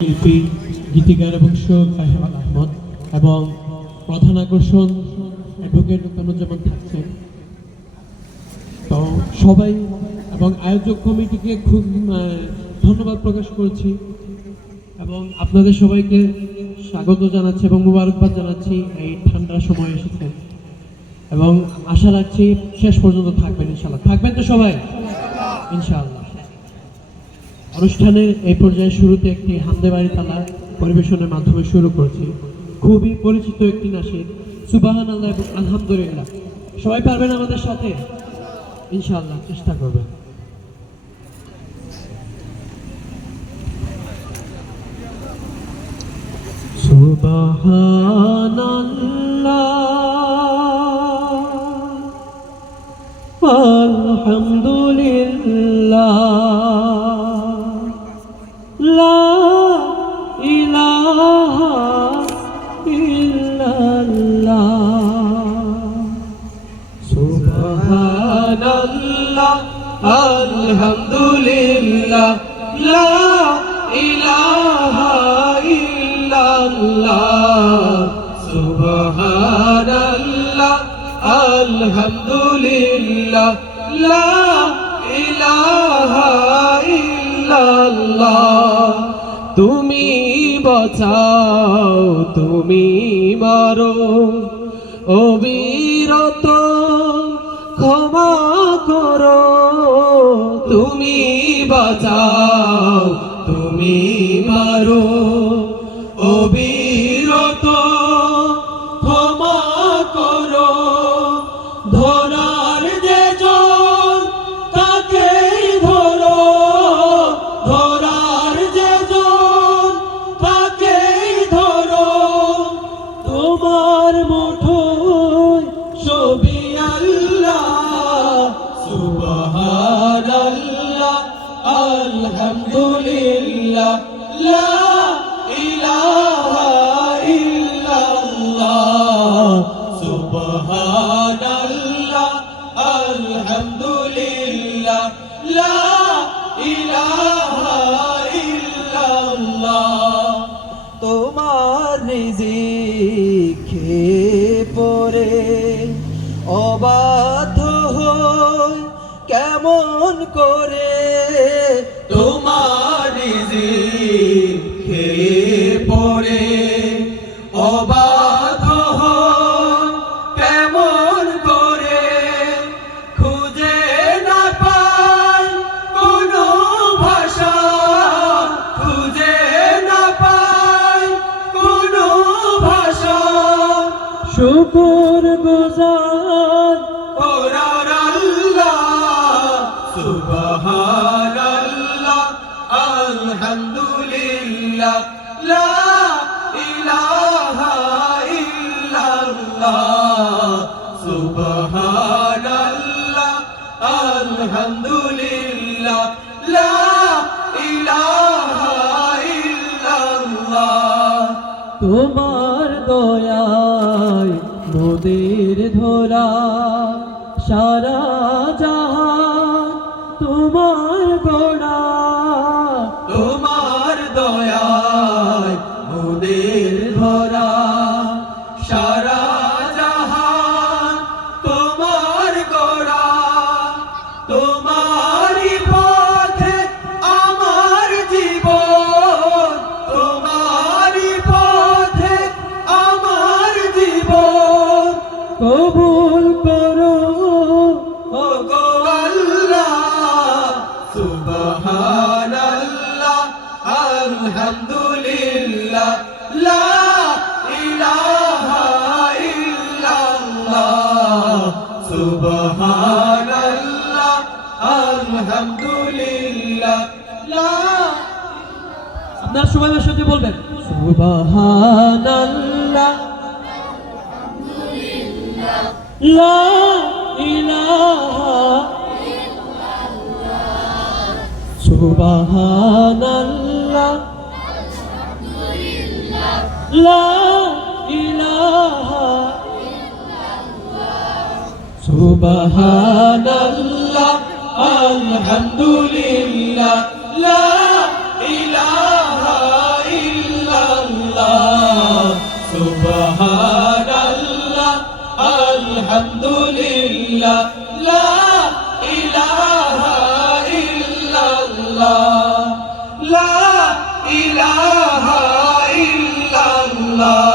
শিল্পী গীতিকার এবং সুর ফাহিম আহমদ এবং প্রধান আকর্ষণ অ্যাডভোকেট তনুজ্জামান থাকছেন। তো সবাই এবং আয়োজক কমিটিকে খুব ধন্যবাদ প্রকাশ করছি এবং আপনাদের সবাইকে স্বাগত জানাচ্ছি এবং মুবারকবাদ জানাচ্ছি। এই ঠান্ডার সময় এসেছেন এবং আশা রাখছি শেষ পর্যন্ত থাকবেন, ইনশাআল্লাহ। থাকবেন তো সবাই ইনশাআল্লাহ। অনুষ্ঠানের এই পর্যায়ে শুরুতে একটি হামদে বাড়ি তালা পরিবেশনের মাধ্যমে শুরু করছি। খুবই পরিচিত একটি নাশিদ, সুবহানাল্লাহ এবং আলহামদুলিল্লাহ। সবাই পারবেন আমাদের সাথে ইনশাআল্লাহ, চেষ্টা করবেন। সুবহানাল্লাহ আলহামদুলিল্লাহ লা ইলাহা ইল্লাল্লাহ সুবহানাল্লাহ আলহামদুলিল্লাহ লা ইলাহা ইল্লাল্লাহ সুবহানাল্লাহ আলহামদুলিল্লাহ লা ইলাহা ইল্লাল্লাহ। তুমি বাঁচাও, তুমি মারো, অবিরত ক্ষমা করো। তুমি বাঁচাও, তুমি মারো, অবিরত ক্ষমা করো। ধরার যে জন তাকেই ধরো, ধরার যে জন তাকেই ধরো। তোমার মুঠোয় সবই আল্লাহ সুবহানাল্লাহ আলহামদুলিল্লাহ লা ইলাহা ইল্লাল্লাহ সুবহানাল্লাহ আলহামদুলিল্লাহ লা ইলাহা ইল্লাল্লাহ। তোমার রিজিক খেয়ে পড়ে অবাধ্য হই কেমন করে। তোমার রিজিক খেয়ে পড়ে অবাধ্য হই কেমন করে। খুঁজে না পাই কোনো ভাষা, খুঁজে না পাই কোনো ভাষা। শুকর গুজার করার আল্লাহ সুবহানাল্লাহ আলহামদুলিল্লাহ লা ইলাহা ইল্লাল্লাহ সুবহানাল্লাহ আলহামদুলিল্লাহ লা ইলাহা ইল্লাল্লাহ। তোমার দয়ায় নদীর ধরা সারা জাহান তোমার গোড়া। তোমার দয়ায় নদীর ধরা সারা জাহান তোমার গোড়া। তোমারই পথে আমার জীবন, তোমারই পথে আমার জীবন। কবুল করো ওগো আল্লাহ সুবহানাল্লাহ আলহামদুলিল্লাহ লা ইলাহা ইল্লাল্লাহ সুবহানাল্লাহ আলহামদুলিল্লাহ লা। আপনারা সবাই আমার সাথে বলবেন সুবহানাল্লাহ লা ইলাহা ইল্লাল্লাহ সুবহানাল্লাহ লা ইলাহা ইল্লাল্লাহ সুবহানাল্লাহ আলহামদুলিল্লাহ লা ইলাহা আলহামদুলিল্লাহ লা ইলাহা ইল্লাল্লাহ লা ইলাহা ইল্লাল্লাহ